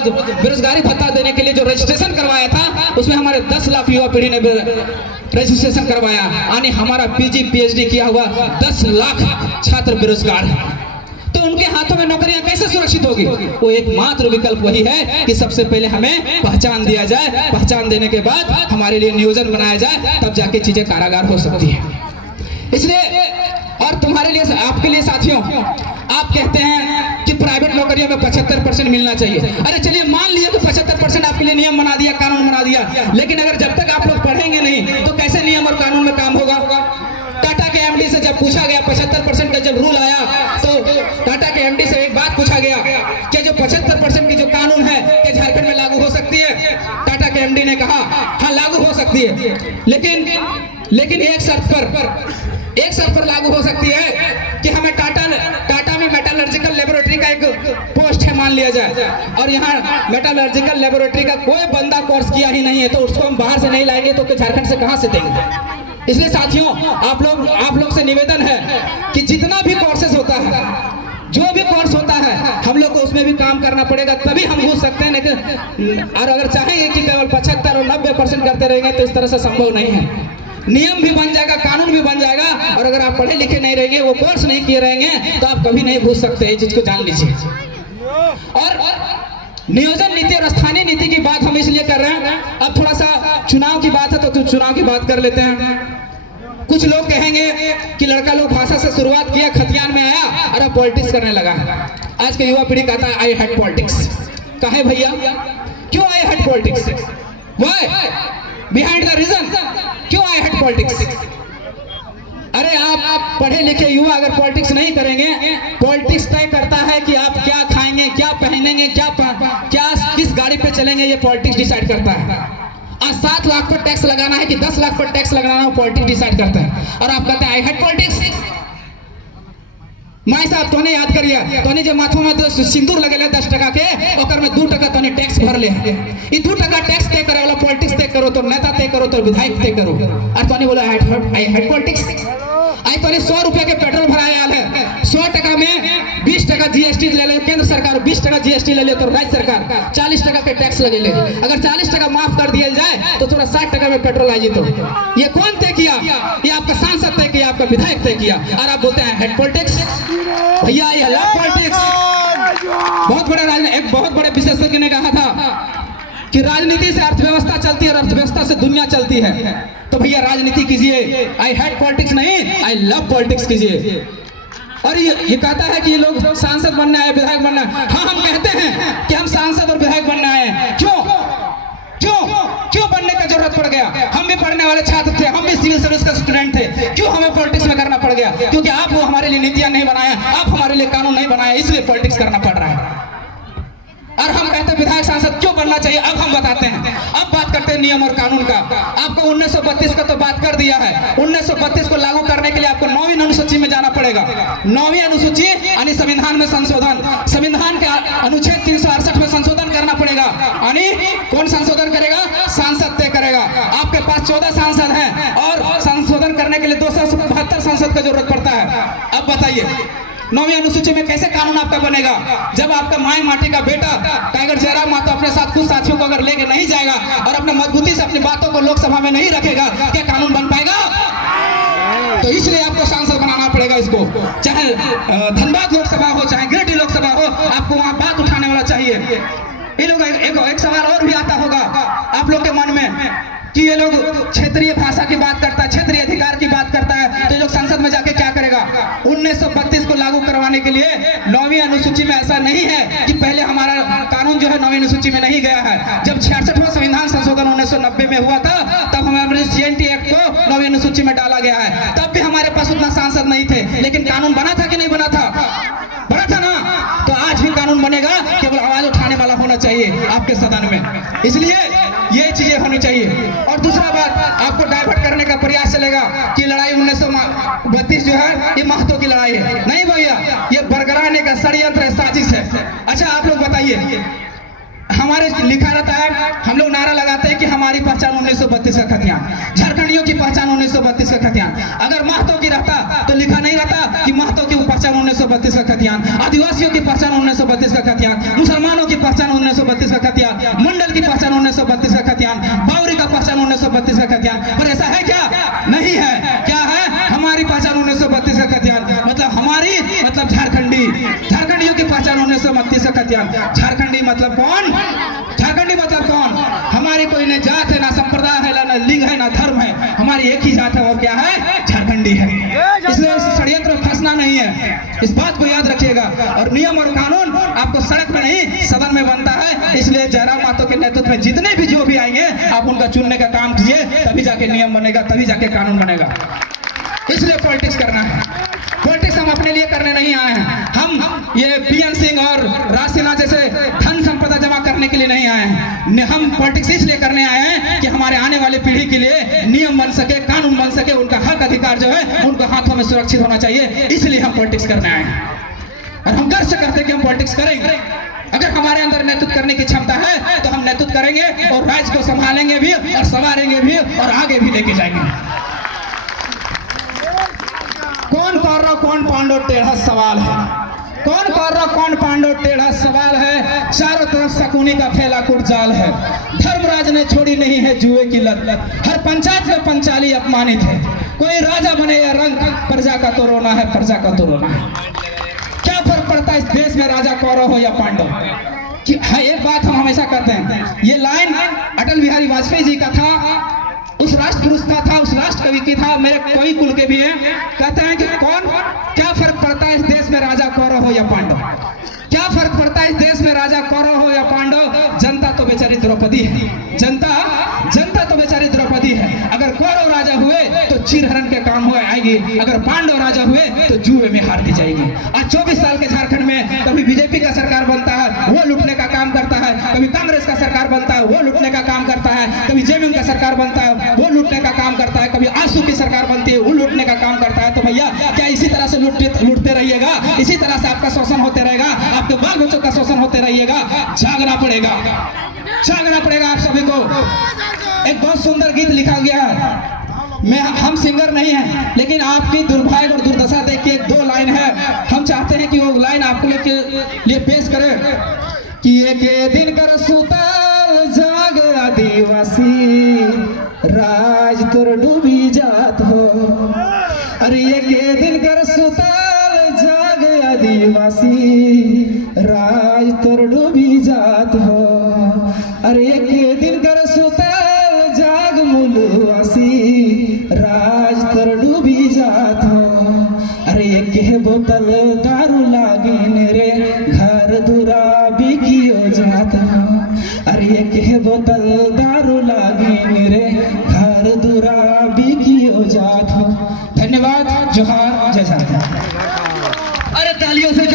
रोज बेरोजगारी भत्ता देने के लिए जो रजिस्ट्रेशन करवाया था, उसमें हमारे 10 लाख युवा पीढ़ी ने रजिस्ट्रेशन करवाया, यानी हमारा पीजी पीएचडी किया हुआ 10 लाख छात्र बेरोजगार हैं। तो उनके हाथों में नौकरियां कैसे सुरक्षित होगी? वो एकमात्र विकल्प वही है कि सबसे पहले हमें पहचान दिया जाए, पहचान देने के बाद हमारे लिए नियोजन बनाया जाए, तब जाके चीजें कारागार हो सकती है। इसलिए और तुम्हारे लिए, आपके लिए साथियों, आप कहते हैं कि प्राइवेट नौकरियों में 75% मिलना चाहिए। अरे चलिए मान लिया कि 75% आपके लिए नियम बना दिया, कानून बना दिया, लेकिन अगर जब तक आप लोग पढ़ेंगे नहीं तो कैसे नियम और कानून में काम होगा? टाटा के एमडी से जब पूछा गया 75% का जब रूल आया, तो टाटा के एमडी से एक बात पूछा गया कि जो 75% की जो कानून है क्या झारखंड में लागू हो सकती है? टाटा के एमडी ने कहा हाँ लागू हो सकती है, लेकिन एक शर्त पर लागू हो सकती है कि हमें टाटा में मेटालर्जिकल लेबोरेटरी का एक पोस्ट है मान लिया जाए, और यहाँ मेटालर्जिकल लेबोरेटरी का कोई बंदा कोर्स किया ही नहीं है, तो उसको हम बाहर से नहीं लाएंगे तो झारखंड से कहाँ से देंगे? इसलिए साथियों, आप लोग से निवेदन है कि जितना भी कोर्सेज होता है, जो भी कोर्स होता है, हम लोग को उसमें भी काम करना पड़ेगा, तभी हम घुस सकते हैं। लेकिन और अगर चाहेंगे कि केवल 75 और 90% करते रहेंगे तो इस तरह से संभव नहीं है। नियम भी बन जाएगा, कानून भी बन जाएगा, और अगर आप पढ़े लिखे नहीं रहेंगे, वो कोर्स नहीं किए रहेंगे, तो आप कभी नहीं घुस सकते। इस चीज को जान लीजिए। और नियोजन नीति और स्थानीय नीति की बात हम इसलिए कर रहे हैं, अब थोड़ा सा चुनाव की बात है तो चुनाव की बात कर लेते हैं। कुछ लोग कहेंगे कि लड़का लोग भाषा से शुरुआत किया, खतियान में आया और अब पॉलिटिक्स करने लगा। आज के युवा पीढ़ी कहता है आई हेट पॉलिटिक्स। कहे भैया क्यों I hate politics? Why? Behind the reason, क्यों आई हेट पॉलिटिक्स? अरे आप पढ़े लिखे युवा अगर पॉलिटिक्स नहीं करेंगे, पॉलिटिक्स तय करता है कि आप क्या खाएंगे, क्या पहनेंगे, क्या किस गाड़ी पे चलेंगे, ये पॉलिटिक्स डिसाइड करता है। आज 7 लाख पर टैक्स लगाना है कि 10 लाख पर टैक्स लगाना है, पॉलिटिक्स डिसाइड करता है। और आप कहते हैं आई हेट पॉलिटिक्स। माई साहब तोने याद करिए, तोने जो माथों में सिंदूर लगेले 10 टका के, ओकर में 2 टका तोने टैक्स भर ले। ये 2 टका टैक्स तय करे वाला पॉलिटिक्स तय करो, तो नेता तय करो, तो विधायक तय करो। और तोने बोला आई हेट पॉलिटिक्स। आई तोने 100 रुपए के पेट्रोल भराया है, 100 टका में 20 टका जीएसटी ले ले केंद्र सरकार, 20 टका जीएसटी ले ले तो राज्य सरकार 40 टका के टैक्स लगे ले। अगर 40 टका माफ कर दिया जाए तो थोड़ा 60 टका में पेट्रोल आई। तो ये कौन तय किया? ये आपका सांसद तय किया, आपका विधायक तय किया, और आप बोलते हैं हेड पॉलिटिक्स। भैया ये लव पॉलिटिक्स। एक बहुत बड़े विशेषज्ञ ने कहा था कि राजनीति से अर्थव्यवस्था चलती है और अर्थव्यवस्था से दुनिया चलती है। तो भैया राजनीति कीजिए, आई हेट पॉलिटिक्स नहीं, आई लव पॉलिटिक्स कीजिए। और ये कहता है कि ये लोग सांसद बनना है, विधायक बनना है। हाँ, हम कहते हैं कि हम सांसद और विधायक बनना है। क्यों बनने का जरूरत पड़ गया? हम भी पढ़ने वाले छात्र थे, हम भी सिविल सर्विस का स्टूडेंट थे, क्यों हमें पॉलिटिक्स में करना पड़ गया? क्योंकि आप वो हमारे लिए नीतियां नहीं बनाया, आप हमारे लिए कानून नहीं बनाया, इसलिए पॉलिटिक्स करना पड़ रहा है। और हम कहते हैं विधायक सांसद क्यों बनना चाहिए, अब हम बताते हैं। अब बात करते हैं नियम और कानून का। आपको 1932 का तो बात कर दिया है। 1932 को लागू करने के लिए आपको 9वीं अनुसूची में जाना पड़ेगा। 9वीं अनुसूची यानी संविधान में संशोधन, संविधान के अनुच्छेद 368 में संशोधन करना पड़ेगा। यानी कौन संशोधन करेगा? सांसद तय करेगा। आपके पास 14 सांसद हैं और संशोधन करने के लिए 272 सांसद का जरूरत पड़ता है। अब बताइए 9वीं अनुसूची में कैसे कानून आपका बनेगा? जब आपका माई माटी का बेटा टाइगर जयराम मातो अपने साथ कुछ साथियों को अगर लेके नहीं जाएगा और अपने मजबूती से अपनी बातों को लोकसभा में नहीं रखेगा, क्या कानून बन पाएगा? तो इसलिए आपको सांसद बनाना पड़ेगा इसको। चाहे धनबाद लोकसभा हो, चाहे गिरिडीह लोकसभा हो, आपको वहां बात उठाने वाला चाहिए। ये लोग एक सवाल और भी आता होगा आप लोग के मन में कि ये लोग क्षेत्रीय भाषा की बात करता है, क्षेत्रीय अधिकार की बात करता है, तो ये लोग संसद में जाके क्या करेगा? 1932 को लागू करवाने के लिए 9वीं अनुसूची में ऐसा नहीं है कि पहले हमारा कानून जो है 9वीं अनुसूची में नहीं गया है। जब 66वां संविधान संशोधन 1990 में हुआ था, तब हमारे सीएनटी एक्ट को 9वीं अनुसूची में डाला गया है। तब भी हमारे पास उतना सांसद नहीं थे, लेकिन कानून बना था कि नहीं बना था? बना था ना। तो आज भी कानून बनेगा, केवल आवाज उठाने वाला होना चाहिए आपके सदन में। इसलिए ये चीजें होनी चाहिए। और दूसरा बात, आपको डाइवर्ट करने का प्रयास चलेगा कि लड़ाई 1932 जो है ये महतो की लड़ाई है। नहीं भैया, ये बरगराने का षड्यंत्र है, साजिश है। अच्छा आप लोग बताइए, हमारे लिखा रहता है, हम लोग नारा लगाते हैं कि हमारी पहचान 1932 का खतियान, झारखंडियों की पहचान 1932 का खतियान। अगर महतो की रहता तो लिखा नहीं रहता कि महतो की पहचान 1932 का खतियान, आदिवासियों की पहचान 1932 का खतियान, मुसलमानों की पहचान 1932 का खतियान, मंडल की पहचान 1932 का खतियान, बावरी का पहचान 1932 का खतियान। पर ऐसा है क्या? नहीं है। क्या है? हमारी पहचान 1932 का खतियान, मतलब हमारी मतलब झारखंडियों की पहचान 1932 का खतियान। झारखंडी मतलब कौन? झारखंडी मतलब कौन? हमारी कोई न जात है, ना संप्रदाय है, ना लिंग है, ना धर्म है, हमारी एक ही जात है, और क्या है? झारखंडी है। इसलिए इस षड्यंत्र में फंसना नहीं है, इस बात को याद रखिएगा। और नियम और कानून आपको सड़क में नहीं सदन में बनता है। इसलिए जयराम महतो के नेतृत्व में जितने भी जो भी आएंगे, आप उनका चुनने का काम कीजिए, तभी जाके नियम बनेगा, तभी जाके कानून बनेगा। इसलिए पॉलिटिक्स करना है। पॉलिटिक्स हम अपने लिए करने नहीं आए हैं। हम ये पीएन सिंह और राज सिन्हा जैसे धन संपदा जमा करने के लिए नहीं आए हैं। हम पॉलिटिक्स इसलिए करने आए हैं कि हमारे आने वाली पीढ़ी के लिए नियम बन सके, कानून बन सके, उनका हक अधिकार जो है उनके हाथों में सुरक्षित होना चाहिए। इसलिए हम पॉलिटिक्स करने आए हैं, और हम गर्व से करते कि हम पॉलिटिक्स करेंगे। अगर हमारे अंदर नेतृत्व करने की क्षमता है तो हम नेतृत्व करेंगे, और राज्य को संभालेंगे भी, और संवारेंगे भी, और आगे भी लेके जाएंगे। कौन कौरव कौन पांडव टेढ़ा सवाल है, कौन कौरव कौन पांडव टेढ़ा सवाल है। चारों तरफ शकुनी का फैला कुट जाल है, धर्मराज ने छोड़ी नहीं है जुए की लत, हर पंचायत में पंचाली अपमानित है। कोई राजा बने या रंग, प्रजा का तो रोना है, प्रजा का तो रोना है। क्या फर्क पड़ता है इस देश में राजा कौरव हो या पांडव? कि हाँ, एक बात हम हमेशा कहते हैं, ये लाइन अटल बिहारी वाजपेयी जी का था, उस राष्ट्र पुरुष का था, उस राष्ट्र कवि की था, मेरे कवि कुल के भी हैं। कहते हैं कि क्या फर्क पड़ता है इस देश में राजा कौरव हो या पांडव? क्या फर्क पड़ता है इस देश में राजा कौरव हो या पांडव? जनता तो बेचारी द्रौपदी है, जनता तो बेचारी द्रौपदी है। अगर कौरव राजा हुए तो चीरहरण के काम हुए आएगी, अगर पांडव राजा हुए तो जुए में हारती जाएगी। आज 24 साल के झारखंड में कभी बीजेपी का सरकार बनता है, वो लूटने का काम करता है, कभी कांग्रेस का सरकार बनता है, वो लूटने का काम करता है, कभी जेएमएम का सरकार बनता है, वो लूटने का काम करता है, कभी आंसू की सरकार बनती है, वो लूटने का काम करता है। तो भैया क्या इसी तरह से लूटते रहिएगा? इसी तरह से आपका शोषण होते रहेगा, आपके बाल बच्चों का शोषण होते रहिएगा। जागना पड़ेगा आप सभी को। एक बहुत सुंदर गीत लिखा गया है, हम सिंगर नहीं हैं, लेकिन आपकी दुर्भाग्य और दुर्दशा देख के 2 लाइन है, हम चाहते हैं कि वो लाइन आपको लिए पेश करें कि एक दिन कर सुतल जाग आदिवासी, राज तोर डूबी जात हो। अरे एक दिन कर सुतल जाग आदिवासी, राज तोर डूबी जात हो। अरे एक दिन कर सुतल जाग मूलवासी, राज तोर डूबी जात हो। अरे एक बोतल दारू लागिन रे, घर दुरा बिकियो जात हो। अरे एक बोतल दारू लागिन रे, घर दुरा बिकियो जात हो। धन्यवाद। जोहार, जय झारखंड। अरे तालियों से